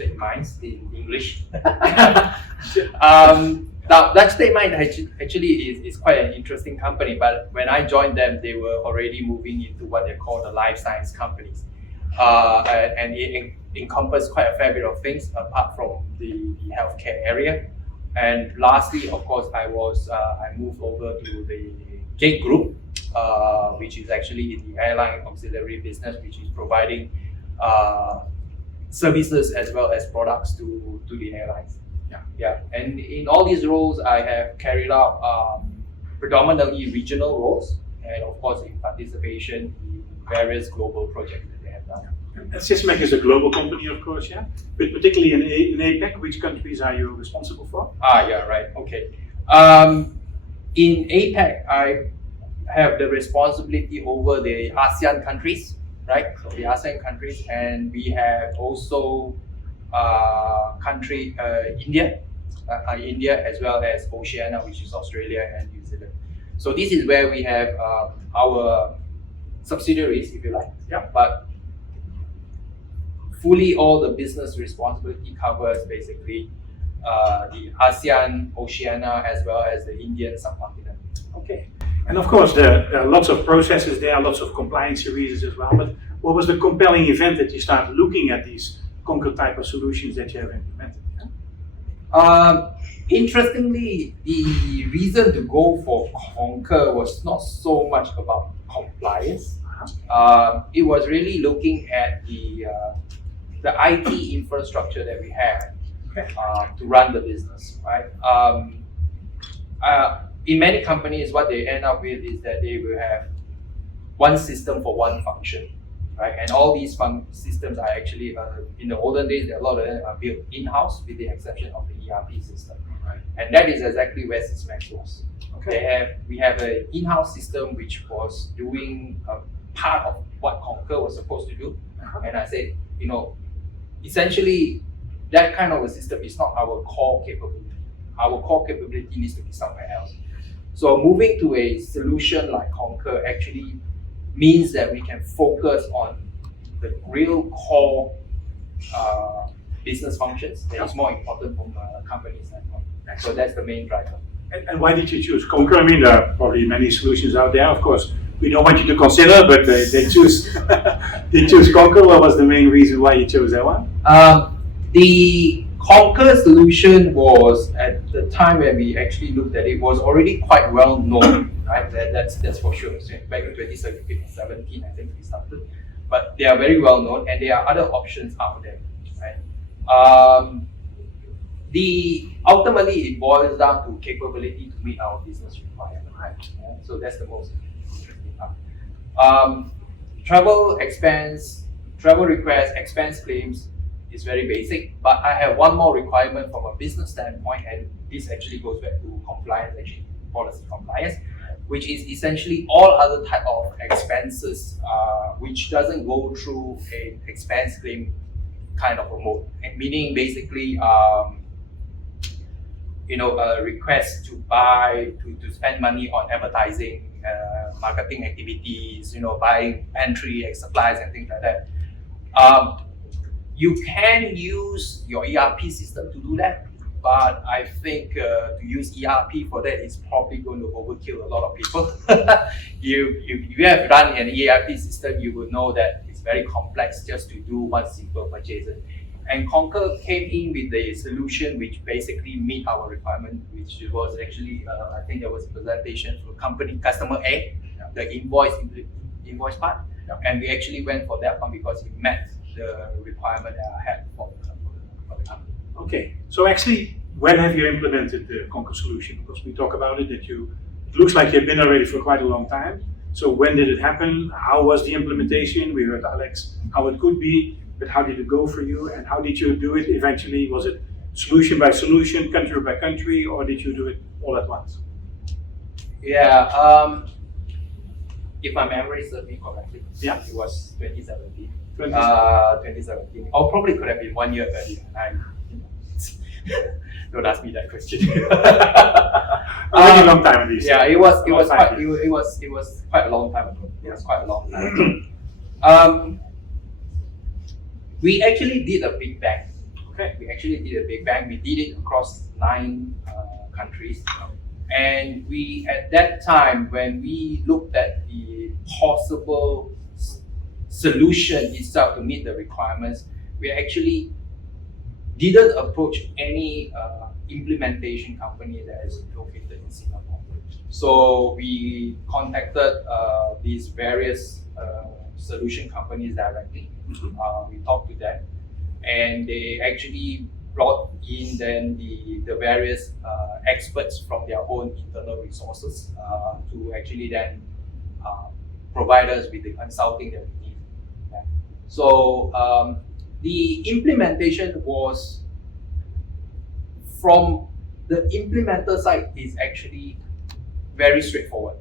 state mines in English. Now, Dutch State Mine actually is quite an interesting company, but when I joined them, they were already moving into what they call the life science companies. And it encompassed quite a fair bit of things apart from the healthcare area. And lastly, of course, I moved over to the Gate Group, which is actually in the airline auxiliary business, which is providing services as well as products to the airlines. Yeah. And in all these roles, I have carried out predominantly regional roles, and of course, in participation in various global projects that they have done. And Sysmex is a global company, of course, yeah. But particularly in APAC, which countries are you responsible for? Yeah, right. Okay. In APAC, I have the responsibility over the ASEAN countries, right? So the ASEAN countries, and we have also India as well as Oceania, which is Australia and New Zealand. So this is where we have our subsidiaries, if you like. Yeah. But fully all the business responsibility covers basically the ASEAN, Oceania, as well as the Indian subcontinent. Okay. And of course, there are lots of processes there, lots of compliance reasons as well. But what was the compelling event that you started looking at these Concur type of solutions that you have implemented? Interestingly, the reason to go for Concur was not so much about compliance. It was really looking at the IT infrastructure that we have to run the business, right? In many companies, what they end up with is that they will have one system for one function, right? And all these systems are actually, in the olden days, a lot of them are built in-house with the exception of the ERP system. Right. And that is exactly where Sysmex was. Okay. We have an in-house system which was doing a part of what Concur was supposed to do. And I said, essentially, that kind of a system is not our core capability. Our core capability needs to be somewhere else. So moving to a solution like Concur actually means that we can focus on the real core business functions that is more important from a company standpoint. So that's the main driver. And why did you choose Concur? I mean, there are probably many solutions out there. Of course, we don't want you to consider, but they choose they choose Concur. What was the main reason why you chose that one? The Concur solution was, at the time when we actually looked at it, was already quite well known, right? That's for sure. So back in 2017, I think we started. But they are very well known, and there are other options out there, right? Ultimately, it boils down to capability to meet our business requirement, right? So that's the most interesting part. Travel expense, travel requests, expense claims is very basic, but I have one more requirement from a business standpoint, and this actually goes back to compliance, actually policy compliance, which is essentially all other type of expenses which doesn't go through an expense claim kind of a mode, and meaning basically a request to buy, to spend money on advertising, marketing activities, buying pantry supplies and things like that. You can use your ERP system to do that, but I think to use ERP for that is probably going to overkill a lot of people. You have run an ERP system, you would know that it's very complex just to do one simple purchase. And Concur came in with a solution which basically meet our requirement, which was actually, I think there was a presentation for customer A, the invoice part, and we actually went for that one because it met the requirement that I had for the company. Okay, so actually, when have you implemented the Concur solution? Because we talk about it, it looks like you've been already for quite a long time. So when did it happen? How was the implementation? We heard Alex how it could be, but how did it go for you? And how did you do it eventually? Was it solution by solution, country by country, or did you do it all at once? Yeah, if my memory serves me correctly, it was 2017. 2017. Or probably could have been 1 year earlier. Don't ask me that question. A really long time at least. Yeah, it was quite a long time ago. It was quite a long time ago. We actually did a big bang. Okay. We actually did a big bang. We did it across 9 countries. And we, at that time, when we looked at the possible solution itself to meet the requirements, we actually didn't approach any implementation company that is located in Singapore. So we contacted these various solution companies directly. We talked to them, and they actually brought in then the various experts from their own internal resources to actually then provide us with the consulting that we need. Yeah. So the implementation was, from the implementer side, is actually very straightforward.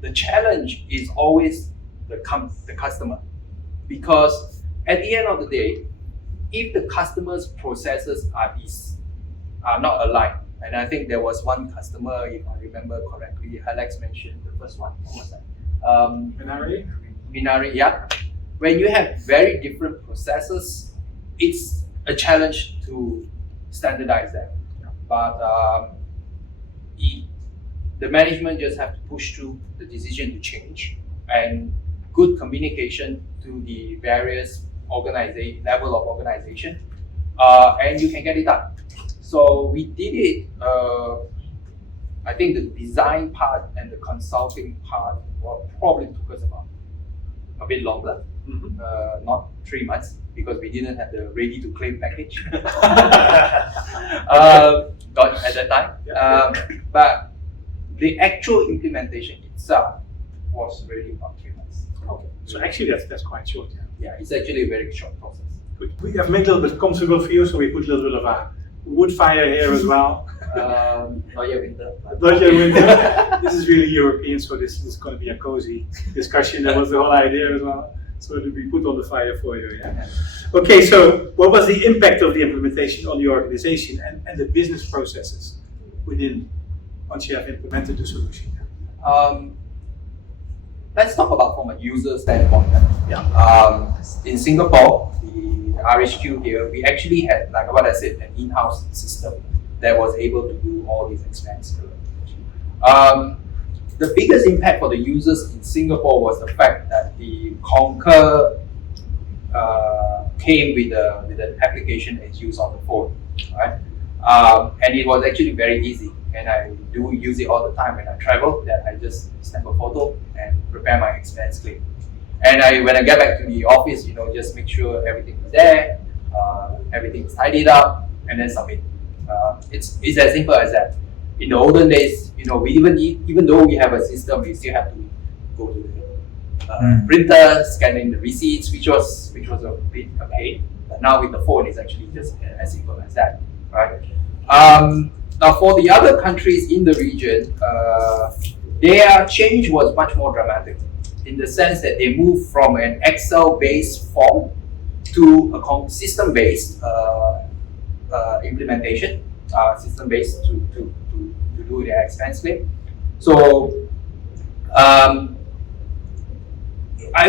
The challenge is always the customer, because at the end of the day, if the customer's processes are not aligned, and I think there was one customer, if I remember correctly, Alex mentioned the first one. What was that? Minari, yeah. When you have very different processes, it's a challenge to standardize them. But the management just have to push through the decision to change, and good communication to the various level of organization, and you can get it done. So we did it. I think the design part and the consulting part probably took us about a bit longer, not 3 months, because we didn't have the ready-to-claim package not at that time. But the actual implementation itself was really about 3 months. Okay. So actually, that's quite short. Yeah, it's actually a very short process. Good. We have made it a little bit comfortable for you, so we put a little bit of a wood fire here as well. Not yet winter. Not yet winter. This is really European, so this is going to be a cozy discussion. That was the whole idea as well. So that we put on the fire for you. Yeah. Okay. So what was the impact of the implementation on the organization and the business processes within once you have implemented the solution? Let's talk about from a user standpoint. In Singapore, the RHQ here, we actually had, like what I said, an in-house system that was able to do all these expenses. The biggest impact for the users in Singapore was the fact that the Concur came with an application that's used on the phone, right? And it was actually very easy, and I do use it all the time when I travel. That I just snap a photo and prepare my expense claim. And when I get back to the office, just make sure everything is there, everything is tidied up, and then submit. It's as simple as that. In the olden days, we even though we have a system, we still have to go to the printer, scanning the receipts, which was a bit a pain. But now with the phone, it's actually just as simple as that, right? Now for the other countries in the region, their change was much more dramatic, in the sense that they moved from an Excel-based form to a system-based implementation, system-based to do their expense claim. So I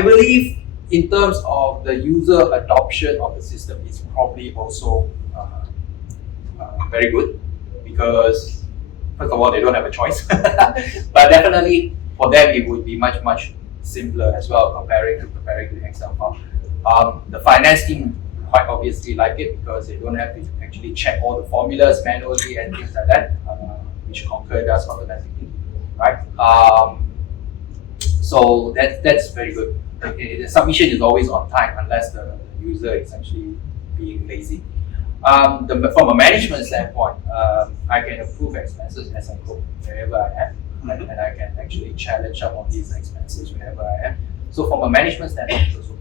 believe in terms of the user adoption of the system is probably also very good, because first of all, they don't have a choice, but definitely for them it would be much simpler as well comparing to the Excel file. The finance team quite obviously like it, because they don't have to actually check all the formulas manually and things like that, which Concur does automatically, right? So that's very good. The submission is always on time, unless the user is actually being lazy. From a management standpoint, I can approve expenses as I go wherever I am, and I can actually challenge some of these expenses wherever I am. So from a management standpoint, it's also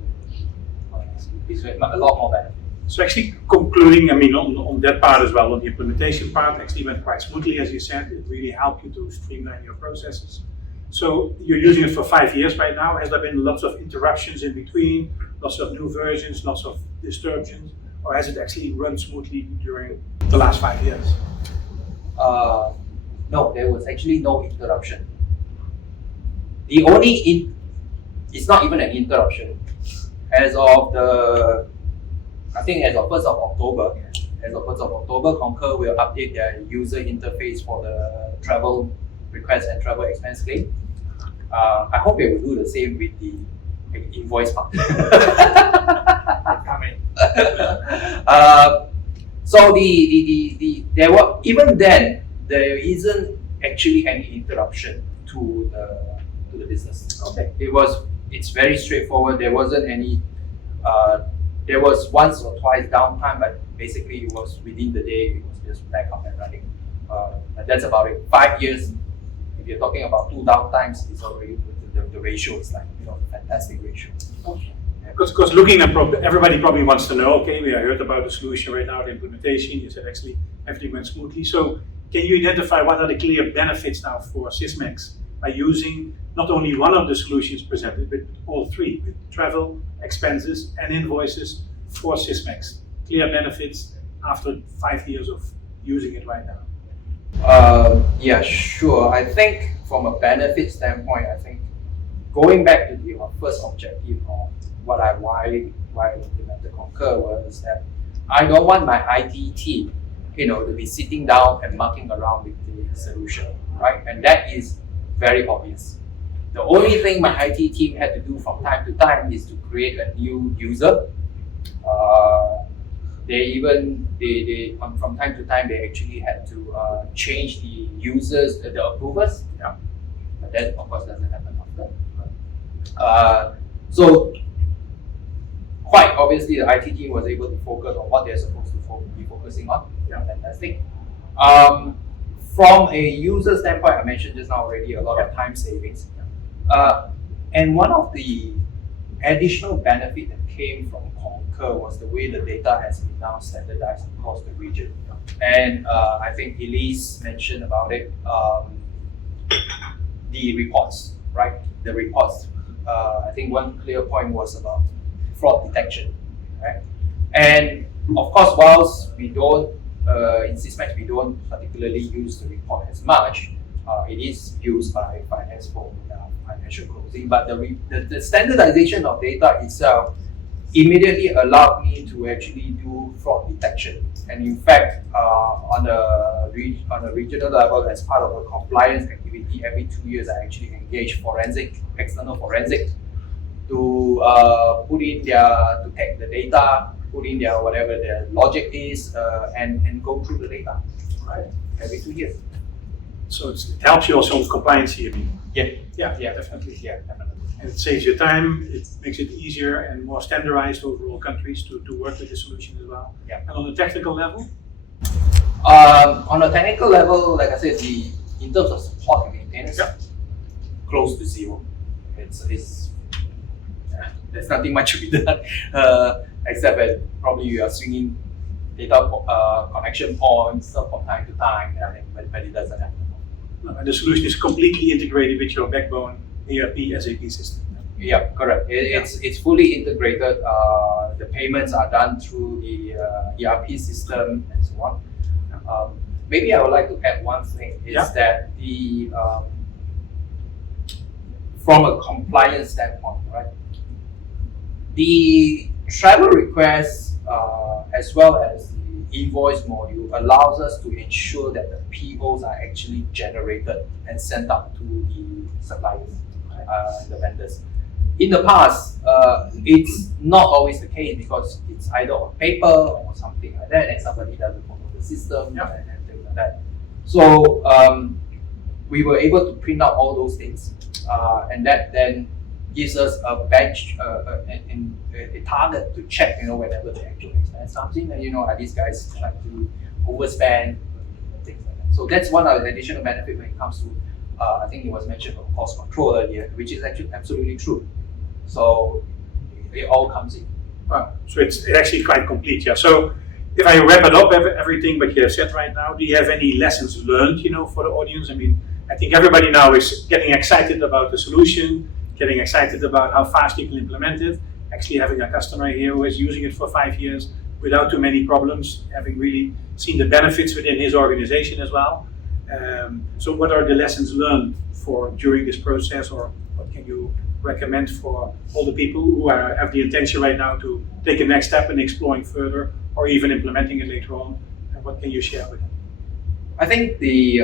it's a lot more better. So actually concluding, on that part as well, on the implementation part, actually went quite smoothly, as you said. It really helped you to streamline your processes. So you're using it for 5 years right now. Has there been lots of interruptions in between, lots of new versions, lots of disturbances, or has it actually run smoothly during the last 5 years? No, there was actually no interruption. The only it's not even an interruption. As of the I think as of 1st of October, Concur will update their user interface for the travel request and travel expense claim. I hope they will do the same with the invoice part. So there were, even then, there isn't actually any interruption to the business. Okay. It's very straightforward. There wasn't any. There was once or twice downtime, but basically it was within the day. It was just back up and running. But that's about it. 5 years. If you're talking about 2 downtimes, it's already the ratio is like fantastic ratio. Okay. Because looking at everybody probably wants to know. Okay, we heard about the solution right now, the implementation. You said actually everything went smoothly. So can you identify what are the clear benefits now for Sysmex by using not only one of the solutions presented, but all 3, with travel, expenses, and invoices for Sysmex? Clear benefits after 5 years of using it right now. Yeah, sure. I think from a benefit standpoint, I think going back to the first objective of why I implemented Concur was that I don't want my IT team, to be sitting down and mucking around with the solution, right? And that is very obvious. The only thing my IT team had to do from time to time is to create a new user. From time to time they actually had to change the users, the approvers. Yeah. But that of course doesn't happen often. So quite obviously the IT team was able to focus on what they're supposed to be focusing on. Yeah. Fantastic. From a user standpoint, I mentioned just now already a lot of time savings. And one of the additional benefit that came from Concur was the way the data has been now standardized across the region. And I think Elise mentioned about it, the reports, right? The reports. I think one clear point was about fraud detection, right? And of course, whilst we don't, in Sysmex, we don't particularly use the report as much, it is used by finance for financial closing, but the standardization of data itself immediately allowed me to actually do fraud detection. And in fact, on a regional level, as part of a compliance activity, every 2 years I actually engage external forensic to take the data, put in their whatever their logic is, and go through the data, right? Every 2 years. So it helps you also with compliance here. Yeah, Definitely. Yeah, definitely. And it saves you time, it makes it easier and more standardized over all countries to work with the solution as well. Yeah. And on the technical level? On a technical level, like I said, in terms of support and maintenance, close to zero. There's nothing much to be done, except that probably you are swinging data connection points from time to time, but it doesn't happen. And the solution is completely integrated with your backbone ERP SAP system. Yeah, correct. It's fully integrated. The payments are done through the ERP system and so on. Maybe I would like to add one thing is that from a compliance standpoint, right? The travel request as well as the invoice module allows us to ensure that the POs are actually generated and sent out to the suppliers, the vendors. In the past, it's not always the case because it's either on paper or something like that, and somebody doesn't follow the system and things like that. So we were able to print out all those things, and that then gives us a bench, a target to check, whenever the actual expense comes in, and are these guys trying to overspend, things like that. So that's one of the additional benefit when it comes to, I think it was mentioned of cost control earlier, which is actually absolutely true. So it all comes in. Wow. So it's actually quite complete, yeah. So if I wrap it up, everything what you have said right now, do you have any lessons learned, for the audience? I mean, I think everybody now is getting excited about the solution, getting excited about how fast you can implement it. Actually having a customer here who is using it for 5 years without too many problems, having really seen the benefits within his organization as well. So what are the lessons learned during this process, or what can you recommend for all the people who have the intention right now to take a next step in exploring further or even implementing it later on? And what can you share with them? I think the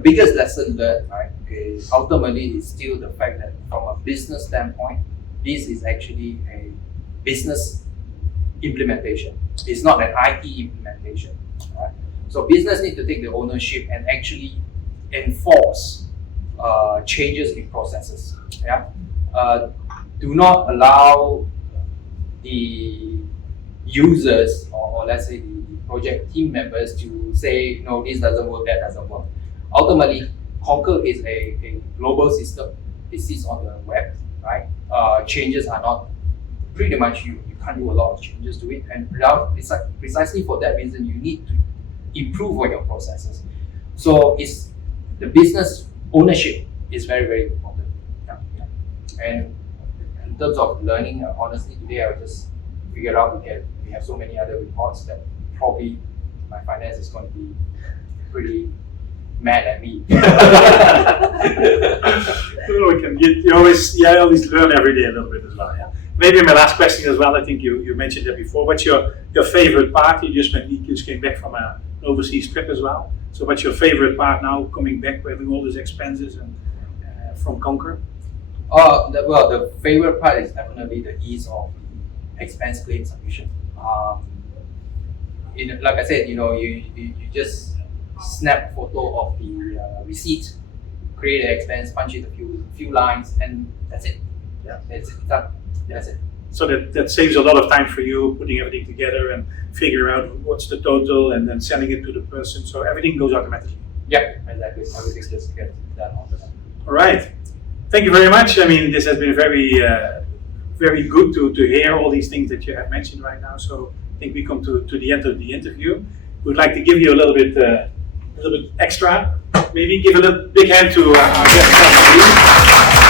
biggest lesson learned, right, is ultimately is still the fact that from a business standpoint, this is actually a business implementation. It's not an IT implementation. Right? So business need to take the ownership and actually enforce changes in processes. Yeah, do not allow the users or let's say the project team members to say no, this doesn't work, that doesn't work. Ultimately, Concur is a global system. It sits on the web, right? Changes are not pretty much you can't do a lot of changes to it, and precisely for that reason, you need to improve on your processes. So it's the business ownership is very, very important. Yeah. And in terms of learning, honestly, today I just figured out we have so many other reports that probably my finance is going to be pretty mad at me. You always learn every day a little bit as well. Yeah. Maybe my last question as well. I think you mentioned that before. What's your favorite part? You just came back from an overseas trip as well. So what's your favorite part now, coming back, having all these expenses and from Concur? The favorite part is definitely the ease of the expense claim submission. Like I said, you just snap a photo of the receipt, create an expense, punch it a few lines, and that's it. Yeah, it's done. That's it. So that saves a lot of time for you, putting everything together and figure out what's the total and then sending it to the person. So everything goes automatically. Yeah, exactly. Everything just gets done automatically. All right. Thank you very much. I mean, this has been very, very good to hear all these things that you have mentioned right now. So I think we come to the end of the interview. We'd like to give you a little bit extra. Maybe give a little big hand to our guest.